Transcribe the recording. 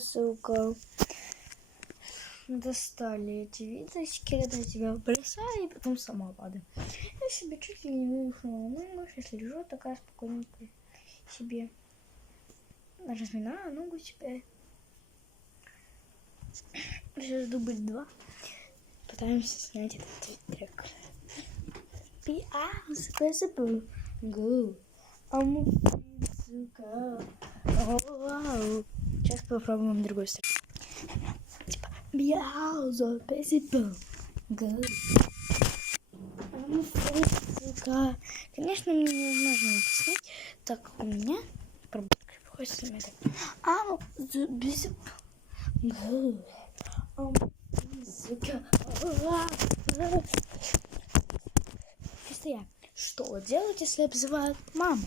Сука. Достали эти видосики, когда тебя бросаю, и потом сама падаю. Я себе чуть ли не вышла на ногу, сейчас лежу такая спокойненькая себе. Разминаю ногу себе. Сейчас дубль 2. Пытаемся снять этот трек. Go. Сейчас попробуем другой сторону. Типа Конечно, мне невозможно это снять, так как у меня проблема. Хочется снимать. Чисто я. Что делать, если обзывают маму?